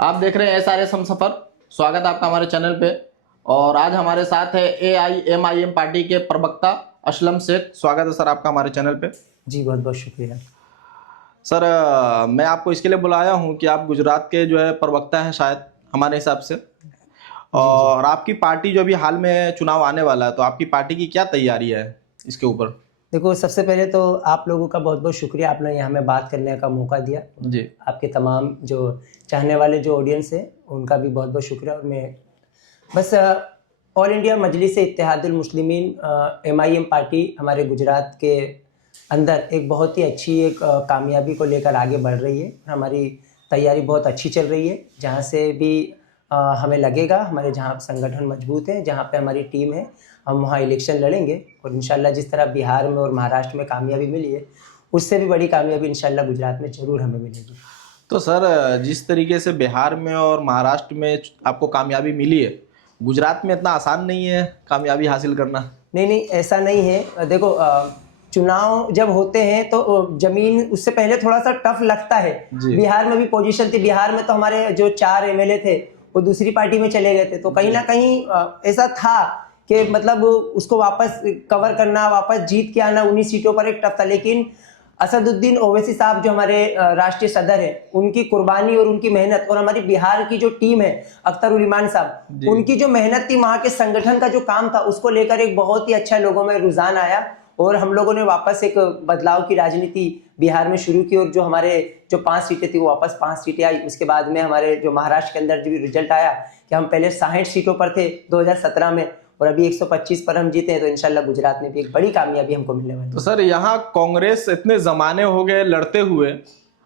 आप देख रहे हैं SRS हमसफर। स्वागत है आपका हमारे चैनल पे। और आज हमारे साथ है AIMIM पार्टी के प्रवक्ता असलम शेख। स्वागत है सर आपका हमारे चैनल पे। जी बहुत बहुत शुक्रिया सर मैं आपको इसके लिए बुलाया हूँ कि आप गुजरात के जो है प्रवक्ता हैं शायद हमारे हिसाब से, जी। और आपकी पार्टी जो अभी हाल में चुनाव आने वाला है, तो आपकी पार्टी की क्या तैयारी है इसके ऊपर? देखो, सबसे पहले तो आप लोगों का बहुत बहुत शुक्रिया, आपने यहाँ में बात करने का मौका दिया। जी। आपके तमाम जो चाहने वाले जो ऑडियंस है उनका भी बहुत बहुत शुक्रिया। और मैं बस ऑल इंडिया मजलिस इत्तेहादुल मुस्लिमीन MIM पार्टी हमारे गुजरात के अंदर एक बहुत ही अच्छी एक कामयाबी को लेकर आगे बढ़ रही है। हमारी तैयारी बहुत अच्छी चल रही है। जहाँ से भी हमें लगेगा, हमारे जहाँ संगठन मजबूत है, जहाँ पे हमारी टीम है, हम वहाँ इलेक्शन लड़ेंगे। और इंशाल्लाह जिस तरह बिहार में और महाराष्ट्र में कामयाबी मिली है, उससे भी बड़ी कामयाबी इंशाल्लाह गुजरात में ज़रूर हमें मिलेगी। तो सर जिस तरीके से बिहार में और महाराष्ट्र में आपको कामयाबी मिली है, गुजरात में इतना आसान नहीं है कामयाबी हासिल करना। नहीं, ऐसा नहीं है। देखो, चुनाव जब होते हैं तो जमीन उससे पहले थोड़ा सा टफ लगता है। बिहार में भी पोजीशन थी। बिहार में तो हमारे जो 4 MLA थे वो दूसरी पार्टी में चले गए थे, तो कहीं ना कहीं ऐसा था कि मतलब उसको वापस कवर करना, वापस जीत के आना उन्हीं सीटों पर एक टफ था। लेकिन असदुद्दीन ओवैसी साहब जो हमारे राष्ट्रीय सदर है, उनकी कुर्बानी और उनकी मेहनत, और हमारी बिहार की जो टीम है, अख्तर उल ईमान साहब, उनकी जो मेहनत थी, वहाँ के संगठन का जो काम था, उसको लेकर एक बहुत ही अच्छा लोगों में रुझान आया और हम लोगों ने वापस एक बदलाव की राजनीति बिहार में शुरू की। और जो हमारे जो 5 सीटें थी वो वापस 5 सीटें आई। उसके बाद में हमारे जो महाराष्ट्र के अंदर जो रिजल्ट आया कि हम पहले 60 सीटों पर थे 2017 में, और अभी 125 पर हम जीते हैं। तो इंशाल्लाह गुजरात में भी एक बड़ी कामयाबी हमको मिलने वाली है। तो सर यहाँ कांग्रेस इतने जमाने हो गए लड़ते हुए,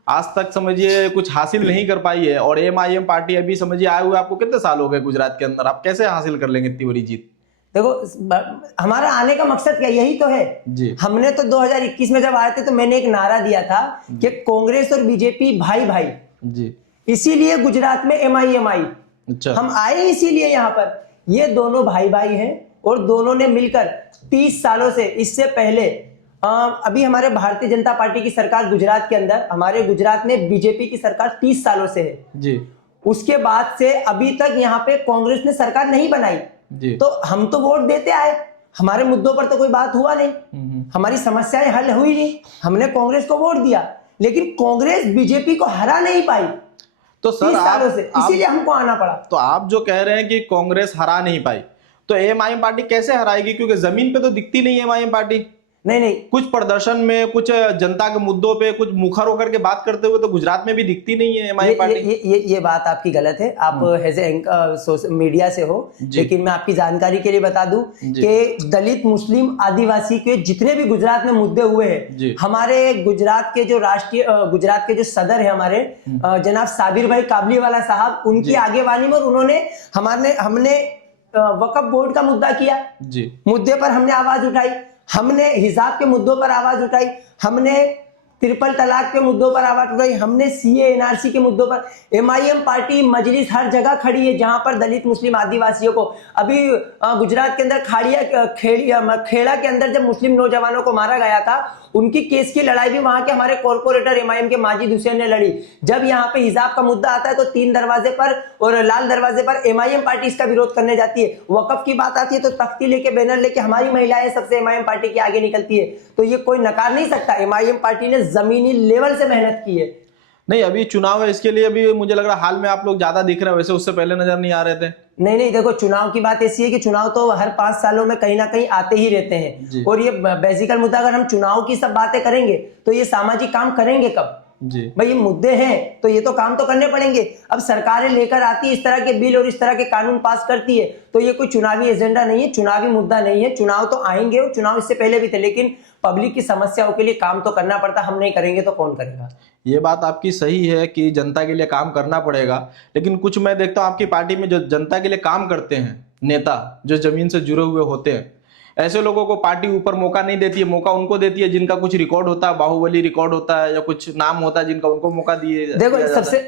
आज तक समझिए कुछ हासिल नहीं कर पाई है, और MIM पार्टी अभी समझिए आए हुए आपको कितने साल हो गए गुजरात के अंदर, आप कैसे हासिल कर लेंगे इतनी बड़ी जीत? देखो, हमारा आने का मकसद क्या, यही तो है जी। हमने तो 2021 में जब आए थे तो मैंने एक नारा दिया था कि कांग्रेस और बीजेपी भाई भाई जी, इसीलिए गुजरात में MIM आई। अच्छा। हम आए इसीलिए यहाँ पर, ये दोनों भाई भाई हैं और दोनों ने मिलकर 30 सालों से, इससे पहले अभी हमारे भारतीय जनता पार्टी की सरकार गुजरात के अंदर, हमारे गुजरात में बीजेपी की सरकार 30 सालों से है जी। उसके बाद से अभी तक यहाँ पे कांग्रेस ने सरकार नहीं बनाई जी। तो हम तो वोट देते आए, हमारे मुद्दों पर तो कोई बात हुआ नहीं, हमारी समस्याएं हल हुई नहीं, हमने कांग्रेस को वोट दिया, लेकिन कांग्रेस बीजेपी को हरा नहीं पाई। तो सर इसीलिए हमको आना पड़ा। तो आप जो कह रहे हैं कि कांग्रेस हरा नहीं पाई, तो MIM पार्टी कैसे हराएगी? क्योंकि जमीन पे तो दिखती नहीं है MIM पार्टी। नहीं, कुछ प्रदर्शन में, कुछ जनता के मुद्दों पे कुछ मुखर होकर के बात करते हुए तो गुजरात में भी दिखती नहीं है MIM पार्टी। ये बात आपकी गलत है। आप मीडिया से हो, लेकिन मैं आपकी जानकारी के लिए बता दूं कि दलित, मुस्लिम, आदिवासी के जितने भी गुजरात में मुद्दे हुए हैं, हमारे गुजरात के जो गुजरात के जो सदर है हमारे जनाब साबिर भाई काबलीवाला साहब, उनकी आगेवानी में उन्होंने हमने वक्फ बोर्ड का मुद्दा किया जी, मुद्दे पर हमने आवाज उठाई, हमने हिजाब के मुद्दों पर आवाज उठाई, हमने ट्रिपल तलाक के मुद्दों पर आवाज उठाई, हमने CA NRC के मुद्दों पर। MIM पार्टी मजलिस हर जगह खड़ी है जहां पर दलित, मुस्लिम, आदिवासियों को, अभी गुजरात के अंदर खेड़ा के अंदर जब मुस्लिम नौजवानों को मारा गया था, उनकी केस की लड़ाई भी वहां के हमारे कॉर्पोरेटर MIM के माजिद हुसैन ने लड़ी। जब यहाँ पे हिजाब का मुद्दा आता है तो 3 दरवाजे पर और लाल दरवाजे पर MIM पार्टी इसका विरोध करने जाती है। वक्फ की बात आती है तो तख्ती लेके, बैनर लेके हमारी महिलाएं सबसे MIM पार्टी के आगे निकलती है। तो ये कोई नकार नहीं सकता, MIM पार्टी ने जमीनी लेवल से मेहनत की है। नहीं, अभी चुनाव है, इसके लिए अभी मुझे लग रहा है हाल में आप लोग ज्यादा दिख रहे हैं, वैसे उससे पहले नजर नहीं आ रहे थे। नहीं, देखो, चुनाव की बात ऐसी है कि चुनाव तो हर 5 सालों में कहीं ना कहीं आते ही रहते हैं। और ये बेसिकल मुद्दा, अगर हम चुनाव की सब बातें करेंगे तो ये सामाजिक काम करेंगे कब जी? भाई ये मुद्दे हैं तो ये तो काम तो करने पड़ेंगे। अब सरकारें लेकर आती है इस तरह के बिल और इस तरह के कानून पास करती है, तो ये कोई चुनावी एजेंडा नहीं है, चुनावी मुद्दा नहीं है। चुनाव तो आएंगे और चुनाव इससे पहले भी थे, लेकिन पब्लिक की समस्याओं के लिए काम तो करना पड़ता। हम नहीं करेंगे तो कौन करेगा? ये बात आपकी सही है कि जनता के लिए काम करना पड़ेगा, लेकिन कुछ मैं देखता हूँ आपकी पार्टी में जो जनता के लिए काम करते हैं नेता, जो जमीन से जुड़े हुए होते हैं, ऐसे लोगों को पार्टी ऊपर मौका नहीं देती है। मौका उनको देती है जिनका कुछ रिकॉर्ड होता है, बाहुबली रिकॉर्ड होता है या कुछ नाम होता है, जिनका उनको मौका दिए। देखो,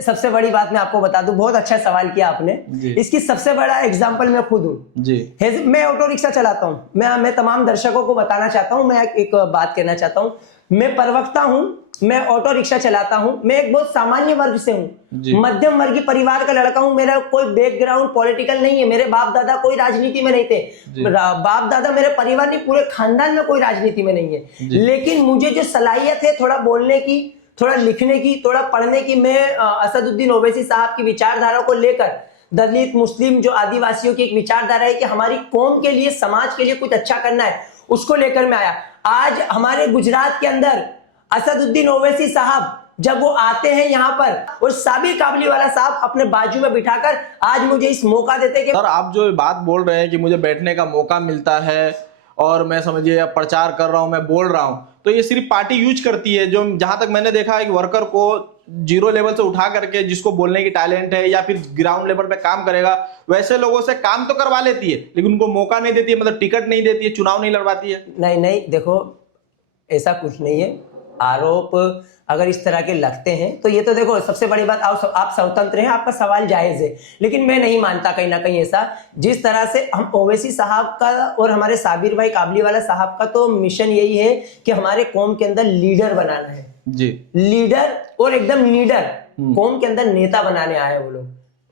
सबसे बड़ी बात मैं आपको बता दूं, बहुत अच्छा सवाल किया आपने। इसकी सबसे बड़ा एग्जांपल मैं खुद हूँ जी। मैं ऑटो रिक्शा चलाता हूँ। मैं तमाम दर्शकों को बताना चाहता हूँ, मैं एक बात कहना चाहता हूँ। मैं प्रवक्ता हूँ मैं ऑटो रिक्शा चलाता हूँ, मैं एक बहुत सामान्य वर्ग से जी। हूँ, मध्यम वर्गीय परिवार का लड़का हूँ, मेरा कोई बैकग्राउंड पॉलिटिकल नहीं है, मेरे बाप दादा कोई राजनीति में नहीं थे, बाप दादा मेरे परिवार नहीं, पूरे खानदान में कोई राजनीति में नहीं है, लेकिन मुझे जो सलाहियत है थोड़ा बोलने की, थोड़ा लिखने की, थोड़ा पढ़ने की, मैं असदुद्दीन ओवैसी साहब की विचारधारा को लेकर, दलित मुस्लिम जो आदिवासियों की एक विचारधारा है कि हमारी कौम के लिए, समाज के लिए कुछ अच्छा करना है, उसको लेकर मैं आया। आज हमारे गुजरात के अंदर असदुद्दीन ओवैसी साहब जब वो आते हैं यहाँ पर और साबिर काबलीवाला साहब अपने बाजू में बिठाकर आज मुझे इस मौका देते हैं कि सर आप जो बात बोल रहे हैं कि मुझे बैठने का मौका मिलता है और मैं समझिए प्रचार कर रहा हूं, मैं बोल रहा हूं, तो ये सिर्फ पार्टी यूज करती है। जो जहां तक मैंने देखा है कि वर्कर को जीरो लेवल से उठा करके, जिसको बोलने की टैलेंट है या फिर ग्राउंड लेवल पे काम करेगा, वैसे लोगों से काम तो करवा लेती है, लेकिन उनको मौका नहीं देती है, मतलब टिकट नहीं देती है, चुनाव नहीं लड़वाती है। नहीं, देखो ऐसा कुछ नहीं है। आरोप अगर इस तरह के लगते हैं तो ये तो देखो, सबसे बड़ी बात, आप स्वतंत्र हैं, आपका सवाल जायज है, लेकिन मैं नहीं मानता कहीं ना कहीं ऐसा। जिस तरह से हम ओवैसी साहब का और हमारे साबिर भाई काबलीवाला साहब का तो मिशन यही है कि हमारे कौम के अंदर लीडर बनाना है जी, लीडर और एकदम लीडर, कौम के अंदर नेता बनाने आए वो लोग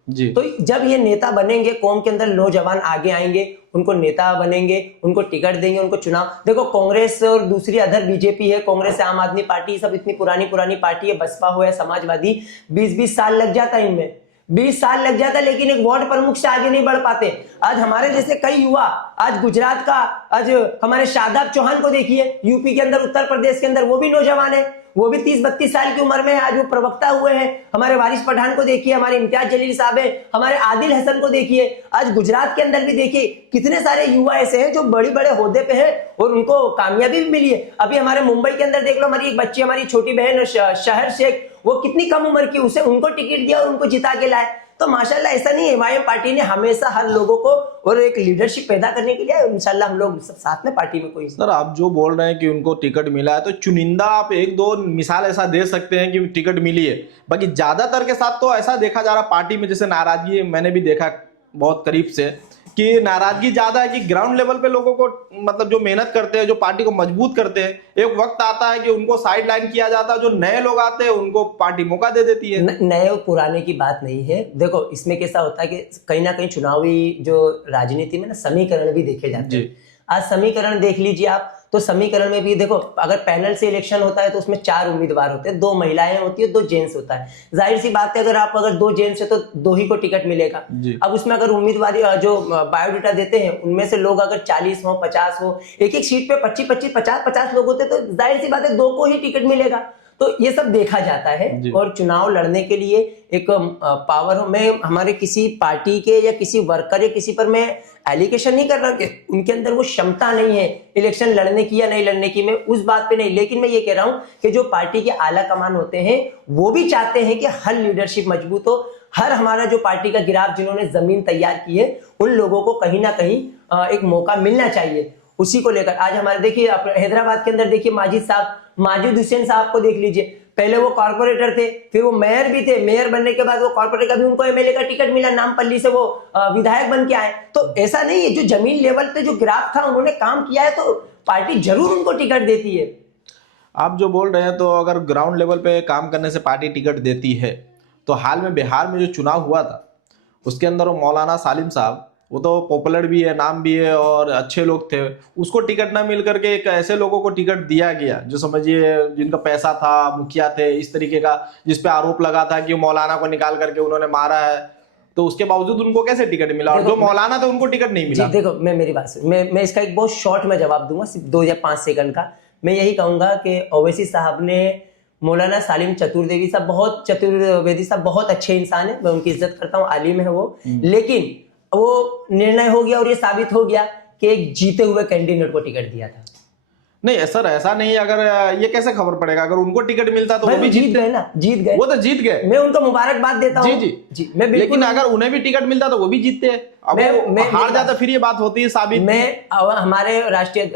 जी। तो जब ये नेता बनेंगे, कौम के अंदर नौजवान आगे आएंगे, उनको नेता बनेंगे, उनको टिकट देंगे, उनको चुनाव। देखो कांग्रेस और दूसरी अदर बीजेपी है, कांग्रेस है, आम आदमी पार्टी, सब इतनी पुरानी पार्टी है, बसपा हो या समाजवादी, 20-20 साल लग जाता है इनमें, 20 साल लग जाता है, लेकिन एक वार्ड प्रमुख से आगे नहीं बढ़ पाते। आज हमारे जैसे कई युवा, आज गुजरात का, आज हमारे शादाब चौहान को देखिए, यूपी के अंदर, उत्तर प्रदेश के अंदर, वो भी नौजवान है, वो भी 30-32 साल की उम्र में आज वो प्रवक्ता हुए हैं। हमारे वारिस पठान को देखिए, हमारे इम्तियाज जलील साहब है, हमारे आदिल हसन को देखिए। आज गुजरात के अंदर भी देखिए कितने सारे युवा ऐसे हैं जो बड़े बड़े ओहदे पे हैं और उनको कामयाबी भी मिली है। अभी हमारे मुंबई के अंदर देख लो, हमारी एक बच्ची, हमारी छोटी बहन शहर शेख, वो कितनी कम उम्र की, उसे उनको टिकट दिया और उनको जिता के लाए। तो माशाल्लाह ऐसा नहीं है, एमआईएम पार्टी ने हमेशा हर लोगों को और एक लीडरशिप पैदा करने के लिए, इंशाल्लाह हम लोग सब साथ में पार्टी में। कोई सर आप जो बोल रहे हैं कि उनको टिकट मिला है, तो चुनिंदा आप एक दो मिसाल ऐसा दे सकते हैं कि टिकट मिली है, बाकी ज्यादातर के साथ तो ऐसा देखा जा रहा पार्टी में, जैसे नाराजगी मैंने भी देखा बहुत करीब से कि नाराजगी ज्यादा है कि ग्राउंड लेवल पे लोगों को, मतलब जो मेहनत करते हैं, जो पार्टी को मजबूत करते हैं, एक वक्त आता है कि उनको साइड लाइन किया जाता है, जो नए लोग आते हैं उनको पार्टी मौका दे देती है। नए और पुराने की बात नहीं है। देखो इसमें कैसा होता है कि कहीं ना कहीं चुनावी जो राजनीति में ना समीकरण भी देखे जाते हैं। आज समीकरण देख लीजिए आप, तो समीकरण में भी देखो, अगर पैनल से इलेक्शन होता है तो उसमें 4 उम्मीदवार होते हैं, 2 महिलाएं होती है, 2 जेंट्स होता है। जाहिर सी बात है, अगर 2 जेंट्स है तो 2 ही को टिकट मिलेगा। अब उसमें अगर उम्मीदवारी जो बायोडाटा देते हैं उनमें से लोग अगर 40 हो, 50 हो, एक सीट पे 25-25, 50-50 लोग होते, तो जाहिर सी बात है 2 को ही टिकट मिलेगा। तो ये सब देखा जाता है। और चुनाव लड़ने के लिए एक पावर हो, मैं हमारे किसी पार्टी के या किसी वर्कर या किसी पर मैं एलिगेशन नहीं कर रहा कि उनके अंदर वो क्षमता नहीं है इलेक्शन लड़ने की या नहीं लड़ने की, मैं उस बात पे नहीं, लेकिन मैं ये कह रहा हूं कि जो पार्टी के आला कमान होते हैं वो भी चाहते हैं कि हर लीडरशिप मजबूत हो, हर हमारा जो पार्टी का गिराफ जिन्होंने जमीन तैयार की है उन लोगों को कहीं ना कहीं एक मौका मिलना चाहिए। उसी को लेकर आज हमारे देखिए हैदराबाद के अंदर देखिए माजिद हुसैन साहब को देख लीजिए, पहले वो कॉर्पोरेटर थे, फिर वो मेयर भी थे, मेयर बनने के बाद वो कॉर्पोरेटर का भी उनको एमएलए का टिकट मिला, नामपल्ली से वो विधायक बन के आए। तो ऐसा नहीं है, जो जमीन लेवल पे जो ग्राफ था उन्होंने काम किया है तो पार्टी जरूर उनको टिकट देती है। आप जो बोल रहे हैं, तो अगर ग्राउंड लेवल पे काम करने से पार्टी टिकट देती है, तो हाल में बिहार में जो चुनाव हुआ था उसके अंदर वो मौलाना सालिम साहब, वो तो पॉपुलर भी है, नाम भी है और अच्छे लोग थे, उसको टिकट ना मिल करके एक ऐसे लोगों को टिकट दिया गया जो समझिए जिनका पैसा था, मुखिया थे, इस तरीके का, जिसपे आरोप लगा था कि मौलाना को निकाल करके उन्होंने मारा है, तो उसके बावजूद उनको कैसे टिकट मिला, और जो मौलाना थे उनको टिकट नहीं मिला। देखो मेरी बात मैं इसका एक बहुत शॉर्ट में जवाब दूंगा, सिर्फ 2 या 5 सेकंड का। मैं यही कहूंगा कि ओवैसी साहब ने, मौलाना सालिम चतुर्वेदी साहब बहुत अच्छे इंसान है, मैं उनकी इज्जत करता हूँ, आलिम है वो, लेकिन वो निर्णय हो गया और ये साबित हो गया कि एक जीते हुए कैंडिडेट को टिकट दिया था। नहीं सर, ऐसा नहीं है, अगर ये कैसे खबर पड़ेगा, अगर उनको टिकट मिलता तो वो भी जीत गए ना, जीत गए, वो तो जीत गए, मैं उनको मुबारकबाद देता हूँ। जी, लेकिन अगर उन्हें भी टिकट मिलता तो वो भी जीतते हैं, अब वो हार जाता फिर ये बात होती है साबित। हमारे राष्ट्रीय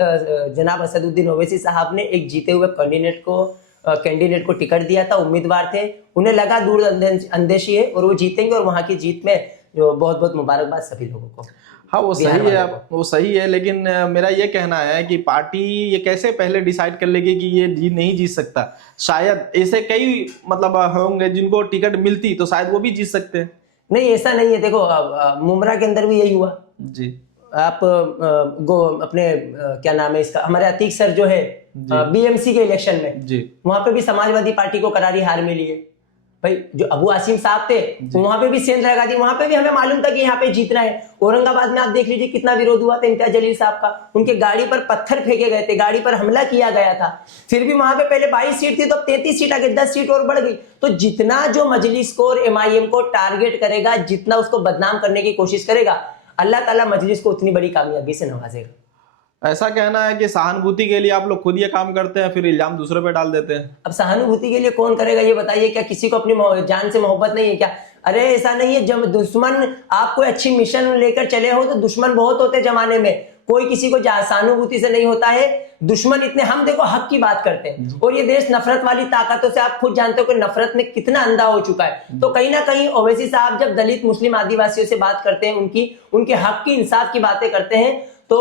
जनाब असदुद्दीन ओवैसी साहब ने एक जीते हुए कैंडिडेट को टिकट दिया था, उम्मीदवार थे, उन्हें लगा दूर अंदेशी है और वो जीतेंगे, और वहां की जीत में जो बहुत बहुत मुबारकबाद सभी लोगों को। हाँ वो बिहार सही है, वालों को। वो सही है, लेकिन मेरा ये कहना है कि पार्टी ये कैसे पहले डिसाइड कर लेगी कि ये नहीं जीत सकता। शायद ऐसे कई मतलब होंगे जिनको टिकट मिलती तो शायद वो भी जीत सकते हैं। नहीं ऐसा नहीं है, देखो मुमरा के अंदर भी यही हुआ। जी आप अपने क्या नाम है इसका, हमारे अतीक सर जो है बीएमसी के इलेक्शन में, जी वहां पे भी समाजवादी पार्टी को करारी हार मिली है। भाई जो अबू आसिम साहब थे वहां पे भी सेंध लगा दी, वहां पे भी हमें मालूम था कि यहाँ पे जीतना है। औरंगाबाद में आप देख लीजिए कितना विरोध हुआ था इम्तियाज जलील साहब का, उनके गाड़ी पर पत्थर फेंके गए थे, गाड़ी पर हमला किया गया था, फिर भी वहां पे पहले 22 सीट थी तो 33 सीट आ गई, 10 सीट और बढ़ गई। तो जितना जो मजलिस को और एमआईएम को टारगेट करेगा, जितना उसको बदनाम करने की कोशिश करेगा, अल्लाह ताला मजलिस को उतनी बड़ी कामयाबी से नवाजेगा। ऐसा कहना है कि सहानुभूति के लिए आप लोग खुद ये काम करते हैं, फिर इल्जाम दूसरे पे डाल देते हैं। अब सहानुभूति के लिए कौन करेगा ये बताइए? क्या किसी को अपनी जान से मोहब्बत नहीं है क्या? अरे ऐसा नहीं है, जब दुश्मन आप कोई अच्छी मिशन लेकर चले हो तो दुश्मन बहुत होते जमाने में, कोई किसी को सहानुभूति से नहीं होता है। दुश्मन इतने, हम देखो हक की बात करते हैं और ये देश नफरत वाली ताकतों से, आप खुद जानते हो कि नफरत में कितना अंधा हो चुका है। तो कहीं ना कहीं ओवैसी साहब जब दलित मुस्लिम आदिवासियों से बात करते हैं, उनके हक की इंसाफ की बातें करते हैं, तो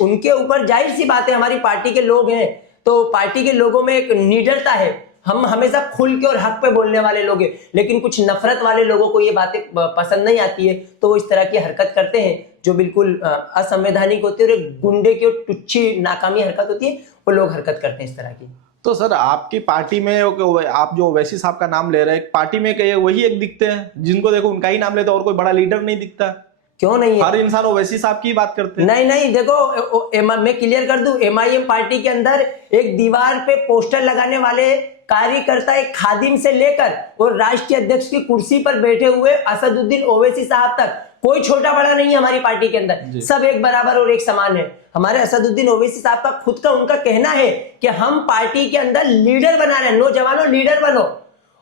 उनके ऊपर जाहिर सी बात है, हमारी पार्टी के लोग हैं तो पार्टी के लोगों में एक निडरता है, हम हमेशा खुल के और हक पे बोलने वाले लोग हैं। लेकिन कुछ नफरत वाले लोगों को ये बातें पसंद नहीं आती है, तो वो इस तरह की हरकत करते हैं जो बिल्कुल असंवैधानिक होती है और एक गुंडे की टुच्ची नाकामी हरकत होती है, वो लोग हरकत करते हैं इस तरह की। तो सर आपकी पार्टी में आप जो ओवैसी साहब का नाम ले रहे हैं, पार्टी में वही एक दिखते हैं जिनको देखो उनका ही नाम लेते और कोई बड़ा लीडर नहीं दिखता। क्यों नहीं है? हर इंसान ओवैसी साहब की बात करते हैं। नहीं नहीं, देखो मैं क्लियर कर दूं, एमआईएम पार्टी के अंदर एक दीवार पे पोस्टर लगाने वाले कार्यकर्ता, एक खादिम से लेकर और राष्ट्रीय अध्यक्ष की कुर्सी पर बैठे हुए असदुद्दीन ओवैसी साहब तक कोई छोटा बड़ा नहीं है हमारी पार्टी के अंदर, सब एक बराबर और एक समान है। हमारे असदुद्दीन ओवैसी साहब का खुद का उनका कहना है कि हम पार्टी के अंदर लीडर बना रहे हैं, नौजवानों लीडर बनो।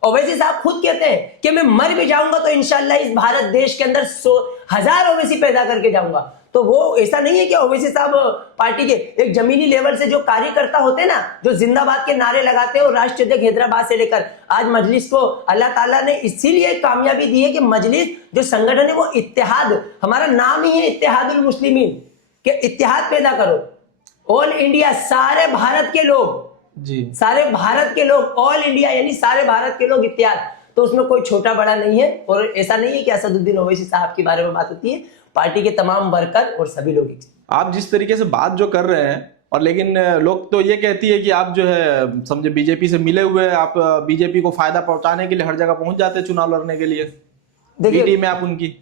ओवैसी साहब खुद कहते हैं कि मैं मर भी जाऊंगा तो इंशाल्लाह इस भारत देश के अंदर 100,000 ओवैसी पैदा करके जाऊंगा। तो वो ऐसा नहीं है कि ओवैसी साहब पार्टी के एक जमीनी लेवल से जो कार्यकर्ता होते हैं ना, जो जिंदाबाद के नारे लगाते हैं, और राष्ट्रीय अध्यक्ष हैदराबाद से लेकर आज मजलिस को अल्लाह ताला ने इसीलिए कामयाबी दी है कि मजलिस जो संगठन है वो इत्तेहाद, हमारा नाम ही है इत्तेहादुल मुस्लिमीन, कि इत्तेहाद पैदा करो। ऑल इंडिया, सारे भारत के लोग, जी सारे भारत के लोग, ऑल इंडिया यानी सारे भारत के लोग इत्तेहाद। तो उसमें कोई छोटा बड़ा नहीं है, और ऐसा नहीं है कि असदुद्दीन ओवैसी साहब के बारे में बात होती है, पार्टी के तमाम वर्कर और सभी लोग। आप जिस तरीके से बात जो कर रहे हैं, और लेकिन लोग तो ये कहती है कि आप जो है समझे बीजेपी से मिले हुए, आप बीजेपी को फायदा पहुंचाने के लिए हर जगह पहुंच जाते हैं चुनाव लड़ने के लिए, बीटी में आप उनकी।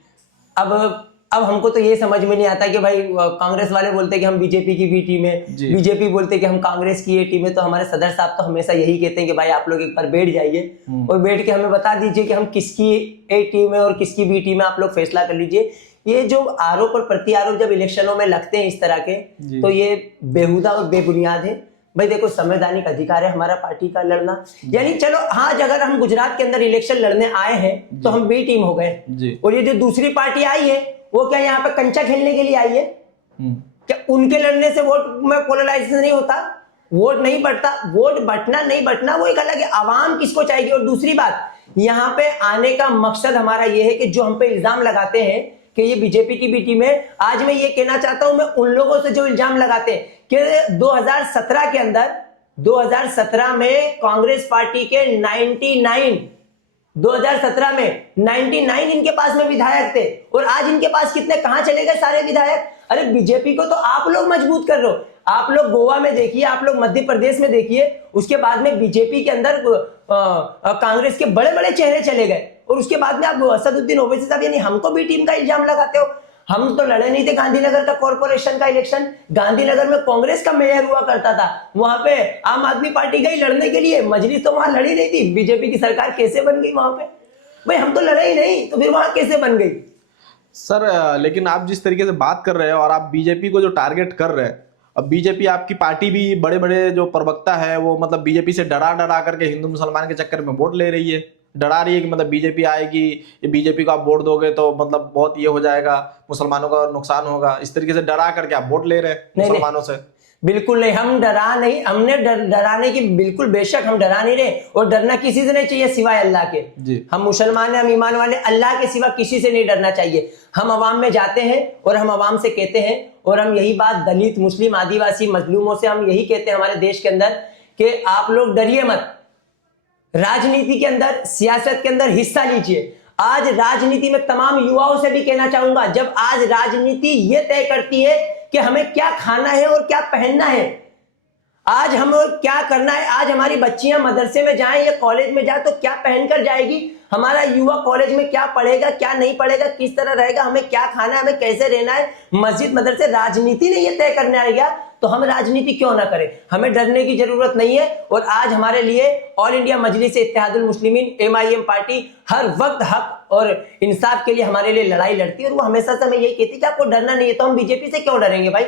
अब हमको तो ये समझ में नहीं आता कि भाई कांग्रेस वाले बोलते हैं कि हम बीजेपी की बी टीम है, बीजेपी बोलते हैं कि हम कांग्रेस की ए टीम है। तो हमारे सदर साहब तो हमेशा यही कहते हैं कि भाई आप लोग एक बार बैठ जाइए और बैठ के हमें बता दीजिए कि हम किसकी ए टीम है और किसकी बी टीम है, आप लोग फैसला कर लीजिए। ये जो आरोप और प्रति आरोप जब इलेक्शनों में लगते हैं इस तरह के, तो ये बेहुदा और बेबुनियाद है। भाई देखो, संवैधानिक अधिकार है हमारा पार्टी का लड़ना, यानी चलो हाँ, अगर हम गुजरात के अंदर इलेक्शन लड़ने आए हैं तो हम बी टीम हो गए, और ये जो दूसरी पार्टी आई है वो क्या यहाँ पे कंचा खेलने के लिए आई है क्या? उनके लड़ने से वोट में पोलराइजेशन नहीं होता, वोट नहीं बढ़ता, वोट बटना नहीं बटना वो एक अलग है, आवाम किसको चाहिए। और दूसरी बात, यहाँ पे आने का मकसद हमारा ये है कि जो हम पे इल्जाम लगाते हैं कि ये बीजेपी की बी टीम है, आज मैं ये कहना चाहता हूं, मैं उन लोगों से जो इल्जाम लगाते हैं कि 2017 के अंदर, 2017 में कांग्रेस पार्टी के 2017 में 99 इनके पास में विधायक थे, और आज इनके पास कितने, कहां चले गए सारे विधायक? अरे बीजेपी को तो आप लोग मजबूत कर रहे हो। आप लोग गोवा में देखिए, आप लोग मध्य प्रदेश में देखिए, उसके बाद में बीजेपी के अंदर कांग्रेस के बड़े बड़े चेहरे चले गए, और उसके बाद में आप असदुद्दीन ओवैसी साहब यानी हमको बी टीम का इल्जाम लगाते हो। हम तो लड़े नहीं थे गांधीनगर का कॉर्पोरेशन का इलेक्शन, गांधीनगर में कांग्रेस का मेयर हुआ करता था, वहां पे आम आदमी पार्टी गई लड़ने के लिए, मजलिस तो वहां लड़ी नहीं थी। बीजेपी की सरकार कैसे बन गई वहां पे? भाई हम तो लड़े ही नहीं, तो फिर वहां कैसे बन गई? सर लेकिन आप जिस तरीके से बात कर रहे हो और आप बीजेपी को जो टारगेट कर रहे हैं, अब बीजेपी आपकी पार्टी भी बड़े बड़े जो प्रवक्ता है वो मतलब बीजेपी से डरा करके हिंदू मुसलमान के चक्कर में वोट ले रही है, डरा रही है कि मतलब बीजेपी आएगी, ये बीजेपी को आप वोट दोगे तो मतलब बहुत ये हो जाएगा, मुसलमानों का नुकसान होगा, इस तरीके से डरा करके आप वोट ले रहे हैं मुसलमानों से। बिल्कुल नहीं, हम डरा नहीं, हमने डराने की बिल्कुल बेशक हम डरा नहीं रहे, और डरना किसी से नहीं चाहिए सिवाय अल्लाह के जी। हम मुसलमान हैं, हम ईमान वाले, अल्लाह के सिवा किसी से नहीं डरना चाहिए। हम अवाम में जाते हैं और हम अवाम से कहते हैं, और हम यही बात दलित मुस्लिम आदिवासी मजलूमों से हम यही कहते हैं हमारे देश के अंदर कि आप लोग डरिए मत, राजनीति के अंदर सियासत के अंदर हिस्सा लीजिए। आज राजनीति में तमाम युवाओं से भी कहना चाहूंगा, जब आज राजनीति ये तय करती है कि हमें क्या खाना है और क्या पहनना है, आज हम क्या करना है, आज हमारी बच्चियां मदरसे में जाएं या कॉलेज में जाए तो क्या पहनकर जाएगी, हमारा युवा कॉलेज में क्या पढ़ेगा क्या नहीं पढ़ेगा, किस तरह रहेगा, हमें क्या खाना है, हमें कैसे रहना है, मस्जिद मदरसे, राजनीति ने यह तय करने आ गया तो हम राजनीति क्यों ना करें। हमें डरने की जरूरत नहीं है। और आज हमारे लिए ऑल इंडिया मजलिस इत्तेहादुल मुस्लिमीन MIM पार्टी हर वक्त हक और इंसाफ के लिए हमारे लिए लड़ाई लड़ती है, और वो हमेशा से हमें यही कहती है कि आपको डरना नहीं है, तो हम बीजेपी से क्यों डरेंगे भाई।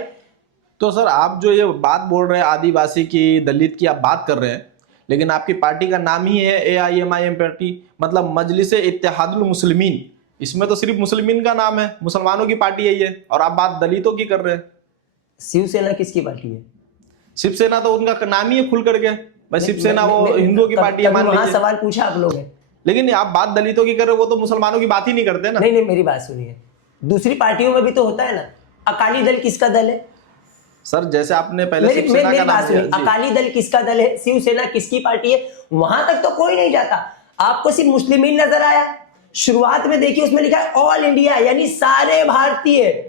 तो सर आप जो ये बात बोल रहे हैं आदिवासी की, दलित की आप बात कर रहे हैं, लेकिन आपकी पार्टी का नाम ही है AIMIM पार्टी, मतलब मजलिस इत्तेहादुल मुस्लिमीन, इसमें तो सिर्फ मुस्लिमीन का नाम है, मुसलमानों की पार्टी है ये, और आप बात दलितों की कर रहे हैं। शिवसेना किसकी पार्टी है? शिवसेना तो उनका नाम ही है खुल करके भाई, शिवसेना वो हिंदुओं की पार्टी है मान लीजिए। सवाल पूछा आप लोग, लेकिन आप बात दलितों की कर रहे हो, वो तो मुसलमानों की बात ही नहीं करते ना। नहीं नहीं, मेरी बात सुनिए, दूसरी पार्टियों में भी तो होता है ना। अकाली दल किसका दल है? सर जैसे आपने पहले शिवसेना का नाम लिया, अकाली दल किसका दल है? शिवसेना किसकी पार्टी है? वहां तक तो कोई नहीं जाता, आपको सिर्फ मुस्लिमीन नजर आया। शुरुआत में देखिए उसमें लिखा है ऑल इंडिया, यानी सारे भारतीय।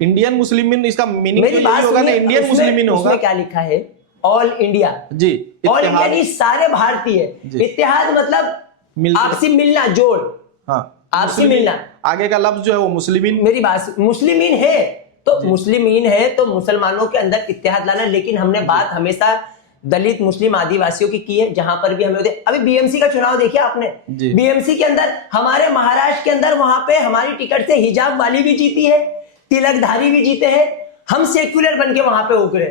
इंडियन मुस्लिमीन, इसका मीनिंग तो यही होगा ना, इंडियन मुस्लिमीन होगा। उसमें क्या लिखा है? ऑल इंडिया जी, ऑल इंडिया यानी सारे भारतीय। इत्तेहाद मतलब आपसी मिलना, जोड़, हाँ आपसी मिलना। आगे का लफ्ज जो है वो मुस्लिमीन। मेरी बात, मुस्लिमीन है तो मुस्लिमीन है तो मुसलमानों के अंदर इत्तेहाद लाना। लेकिन हमने बात हमेशा दलित मुस्लिम आदिवासियों की है, जहां पर भी हमें अभी BMC का चुनाव देखिए आपने, BMC के अंदर हमारे महाराष्ट्र के अंदर वहां पे हमारी टिकट से हिजाब वाली भी जीती है, तिलकधारी भी जीते हैं। हम सेक्युलर बन के वहां पे उभरे,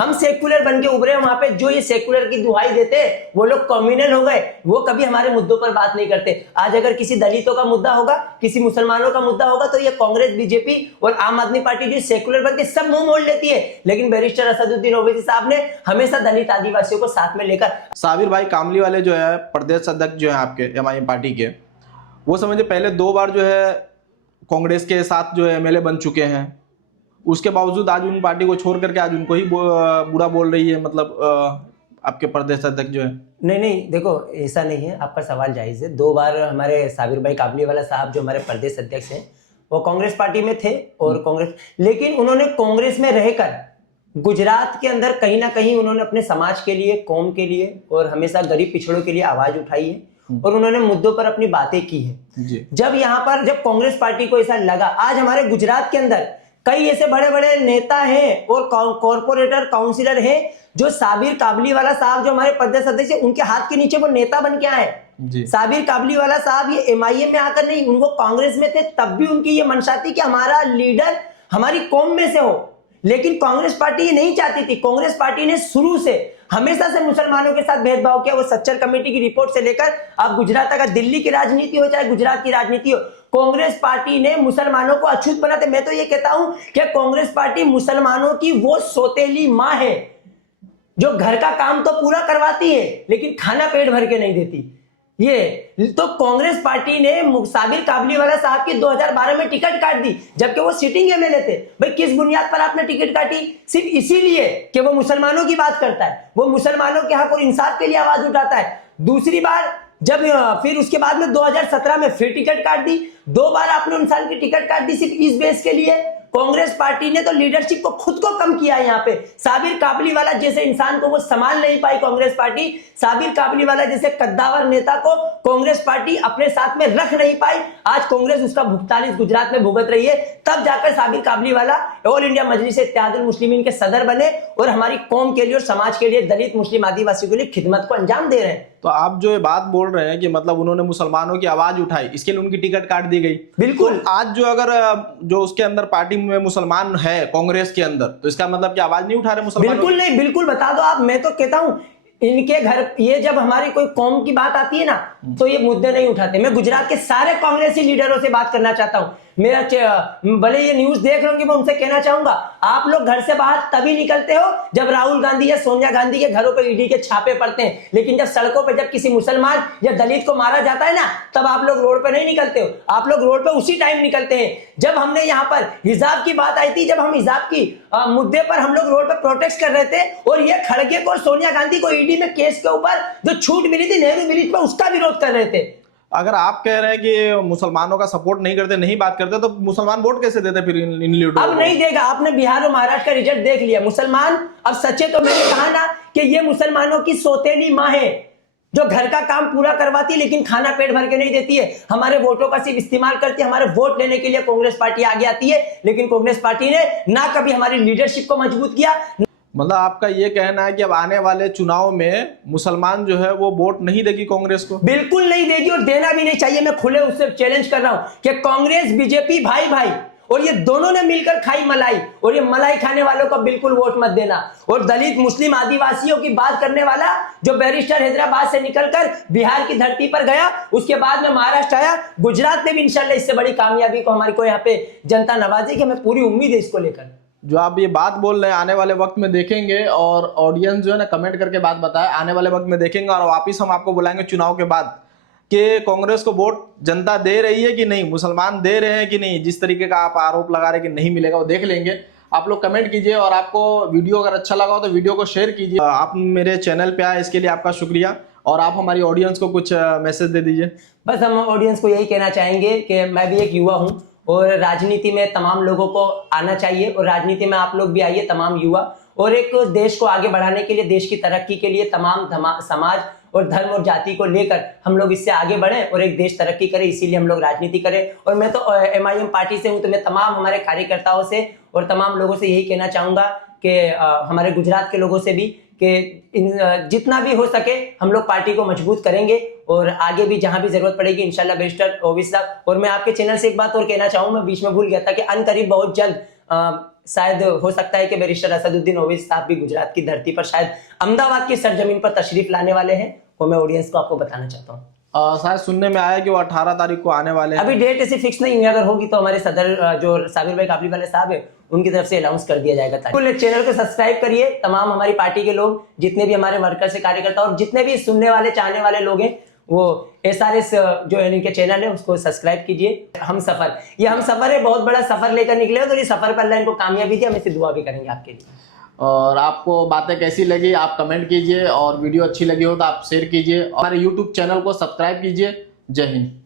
हम सेक्युलर बन के उभरे वहां पे। जो ये सेक्युलर की दुहाई देते वो लोग कम्युनल हो गए, वो कभी हमारे मुद्दों पर बात नहीं करते। आज अगर किसी दलितों का मुद्दा होगा, किसी मुसलमानों का मुद्दा होगा, तो ये कांग्रेस, BJP और आम आदमी पार्टी जो सेक्युलर बन के सब मुंह मोड़ लेती है। लेकिन बैरिस्टर असदुद्दीन ओवैसी साहब ने हमेशा दलित आदिवासियों को साथ में लेकर। साबिर भाई कामली वाले जो है प्रदेश अध्यक्ष जो है आपके MIM पार्टी के, वो समझे पहले 2 बार जो है कांग्रेस के साथ जो MLA बन चुके हैं, उसके बावजूद आज उन पार्टी को छोड़ करके आज उनको ही बुरा बोल रही है, मतलब आपके प्रदेश अध्यक्ष जो है। नहीं नहीं, देखो ऐसा नहीं है, आपका सवाल जायज है। 2 बार हमारे साबिर भाई काबली वाला साहब जो हमारे प्रदेश अध्यक्ष हैं, वो कांग्रेस पार्टी में थे और कांग्रेस, लेकिन उन्होंने कांग्रेस में रहकर गुजरात के अंदर कहीं ना कहीं उन्होंने अपने समाज के लिए, कौम के लिए और हमेशा गरीब पिछड़ों के लिए आवाज उठाई है और उन्होंने मुद्दों पर अपनी बातें की है। जब यहाँ पर जब कांग्रेस पार्टी को ऐसा लगा, आज हमारे गुजरात के अंदर कई ऐसे बड़े बड़े नेता हैं और कॉर्पोरेटर, काउंसिलर हैं जो साबिर काबली वाला साहब जो हमारे प्रदेश अध्यक्ष है, उनके हाथ के नीचे वो नेता बन के आए। साबिर काबली वाला साहब ये MIM में आकर नहीं, उनको कांग्रेस में थे तब भी उनकी ये मंशा थी कि हमारा लीडर हमारी कौम में से हो। लेकिन कांग्रेस पार्टी ये नहीं चाहती थी। कांग्रेस पार्टी ने शुरू से हमेशा से मुसलमानों के साथ भेदभाव किया। वो सच्चर कमेटी की रिपोर्ट से लेकर आप गुजरात तक, दिल्ली की राजनीति हो चाहे गुजरात की राजनीति हो, कांग्रेस पार्टी ने मुसलमानों को अछूत बनाते। मैं तो ये कहता हूं कि कांग्रेस पार्टी मुसलमानों की वो सौतेली मां है जो घर का काम तो पूरा करवाती है लेकिन खाना पेट भर के नहीं देती। ये तो कांग्रेस पार्टी ने साबिर काबली वाला साहब की 2012 में टिकट काट दी, जबकि वो सिटिंग MLA थे। भाई किस बुनियाद पर आपने टिकट काटी? सिर्फ इसीलिए कि वो मुसलमानों की बात करता है, वो मुसलमानों के हक और इंसाफ के लिए आवाज उठाता है। दूसरी बार जब फिर उसके बाद में 2017 में फिर टिकट काट दी। 2 बार आपने इंसान की टिकट काट दी सिर्फ इस बेस के लिए। कांग्रेस पार्टी ने तो लीडरशिप को खुद को कम किया। यहाँ पे साबिर काबली वाला जैसे इंसान को वो संभाल नहीं पाई कांग्रेस पार्टी। साबिर काबली वाला जैसे कद्दावर नेता को कांग्रेस पार्टी अपने साथ में रख नहीं पाई। आज कांग्रेस उसका भुगतान इस गुजरात में भुगत रही है। तब जाकर साबिर काबली वाला ऑल इंडिया मजलिस इत्तेहादुल मुस्लिमीन के सदर बने और हमारी कौम के लिए और समाज के लिए, दलित मुस्लिम आदिवासियों के लिए खिदमत को अंजाम दे रहे हैं। तो आप जो ये बात बोल रहे हैं कि मतलब उन्होंने मुसलमानों की आवाज उठाई, इसके लिए उनकी टिकट काट दी गई। बिल्कुल। तो आज जो अगर जो उसके अंदर पार्टी में मुसलमान है कांग्रेस के अंदर, तो इसका मतलब कि आवाज नहीं उठा रहे मुसलमान? बिल्कुल नहीं, बिल्कुल बता दो आप। मैं तो कहता हूं इनके घर, ये जब हमारी कोई कौम की बात आती है ना तो ये मुद्दे नहीं उठाते। मैं गुजरात के सारे कांग्रेसी लीडरों से बात करना चाहता हूं। भले ये न्यूज देख रहे होंगे, मैं उनसे कहना चाहूंगा आप लोग घर से बाहर तभी निकलते हो जब राहुल गांधी या सोनिया गांधी के घरों पर ईडी के छापे पड़ते हैं, लेकिन जब सड़कों पर जब किसी मुसलमान या दलित को मारा जाता है ना, तब आप लोग रोड पर नहीं निकलते हो। आप लोग रोड पर उसी टाइम निकलते हैं जब हमने यहाँ पर हिजाब की बात आई थी, जब हम हिजाब की मुद्दे पर हम लोग रोड पर प्रोटेस्ट कर रहे थे और ये खड़गे को और सोनिया गांधी को ईडी में केस के ऊपर जो छूट मिली थी नेहरू ब्रिज पर, उसका विरोध कर रहे थे। अगर आप कह रहे हैं कि मुसलमानों का सपोर्ट नहीं करते, नहीं बात करते, तो मुसलमान वोट कैसे देते फिर इन लीडरों को? अब नहीं देगा। आपने बिहार और महाराष्ट्र का रिजल्ट देख लिया। मुसलमान अब सच्चे, तो मैंने कहा ना कि ये मुसलमानों की सौतेली माँ है जो घर का काम पूरा करवाती है लेकिन खाना पेट भर के नहीं देती है। हमारे वोटों का सिर्फ इस्तेमाल करती है। हमारे वोट लेने के लिए कांग्रेस पार्टी आगे आती है, लेकिन कांग्रेस पार्टी ने ना कभी हमारी लीडरशिप को मजबूत किया। मतलब आपका ये कहना है कि अब आने वाले चुनाव में मुसलमान जो है वो वोट नहीं देगी कांग्रेस को? बिल्कुल नहीं देगी और देना भी नहीं चाहिए। मैं खुले उससे चैलेंज कर रहा हूं कि कांग्रेस बीजेपी भाई भाई और ये दोनों ने मिलकर खाई मलाई, और ये मलाई खाने वालों को बिल्कुल वोट मत देना। और दलित मुस्लिम आदिवासियों की बात करने वाला जो बैरिस्टर हैदराबाद से निकलकर बिहार की धरती पर गया, उसके बाद में महाराष्ट्र आया, गुजरात में भी इंशाल्लाह इससे बड़ी कामयाबी को हमारी को यहाँ पे जनता नवाजेगी। हमें पूरी उम्मीद है इसको लेकर। जो आप ये बात बोल रहे हैं आने वाले वक्त में देखेंगे, और ऑडियंस जो है ना कमेंट करके बात बताए, आने वाले वक्त में देखेंगे और वापिस हम आपको बुलाएंगे चुनाव के बाद कि कांग्रेस को वोट जनता दे रही है कि नहीं, मुसलमान दे रहे हैं कि नहीं। जिस तरीके का आप आरोप लगा रहे हैं कि नहीं मिलेगा, वो देख लेंगे। आप लोग कमेंट कीजिए, और आपको वीडियो अगर अच्छा लगा हो तो वीडियो को शेयर कीजिए। आप मेरे चैनल पे आए इसके लिए आपका शुक्रिया, और आप हमारी ऑडियंस को कुछ मैसेज दे दीजिए। बस हम ऑडियंस को यही कहना चाहेंगे कि मैं भी एक युवा हूँ और राजनीति में तमाम लोगों को आना चाहिए, और राजनीति में आप लोग भी आइए तमाम युवा, और एक देश को आगे बढ़ाने के लिए, देश की तरक्की के लिए तमाम समाज और धर्म और जाति को लेकर हम लोग इससे आगे बढ़ें और एक देश तरक्की करे, इसीलिए हम लोग राजनीति करें। और मैं तो MIM पार्टी से हूं, तो मैं तमाम हमारे कार्यकर्ताओं से और तमाम लोगों से यही कहना चाहूंगा कि हमारे गुजरात के लोगों से भी कि जितना भी हो सके हम लोग पार्टी को मजबूत करेंगे, और आगे भी जहां भी जरूरत पड़ेगी इंशाल्लाह बैरिस्टर ओवैसी साहब। और मैं आपके चैनल से एक बात और कहना चाहूँ, मैं बीच में भूल गया था कि अनकरीब बहुत जल्द शायद हो सकता है कि बैरिस्टर असदुद्दीन ओवैसी साहब भी गुजरात की धरती पर शायद अहमदाबाद की सरजमीन पर तशरीफ लाने वाले हैं। वो मैं ऑडियंस को आपको बताना चाहता हूँ। शायद सुनने में आया कि वो 18 तारीख को आने वाले हैं। अभी डेट ऐसी फिक्स नहीं है, अगर होगी तो हमारे सदर जो साबिर भाई काबली वाले साहब है उनकी तरफ से अनाउंस कर दिया जाएगा। चैनल को सब्सक्राइब करिए। तमाम हमारी पार्टी के लोग, जितने भी हमारे वर्कर से कार्यकर्ता और जितने भी सुनने वाले चाहने वाले लोग हैं, वो SRS जो है इनके चैनल है उसको सब्सक्राइब कीजिए। हम सफर है, बहुत बड़ा सफर लेकर निकले हो, तो ये सफर पर अल्लाह इनको कामयाबी दी, हम इसे दुआ भी करेंगे आपके लिए। और आपको बातें कैसी लगी आप कमेंट कीजिए, और वीडियो अच्छी लगी हो तो आप शेयर कीजिए, और हमारे YouTube चैनल को सब्सक्राइब कीजिए। जय हिंद।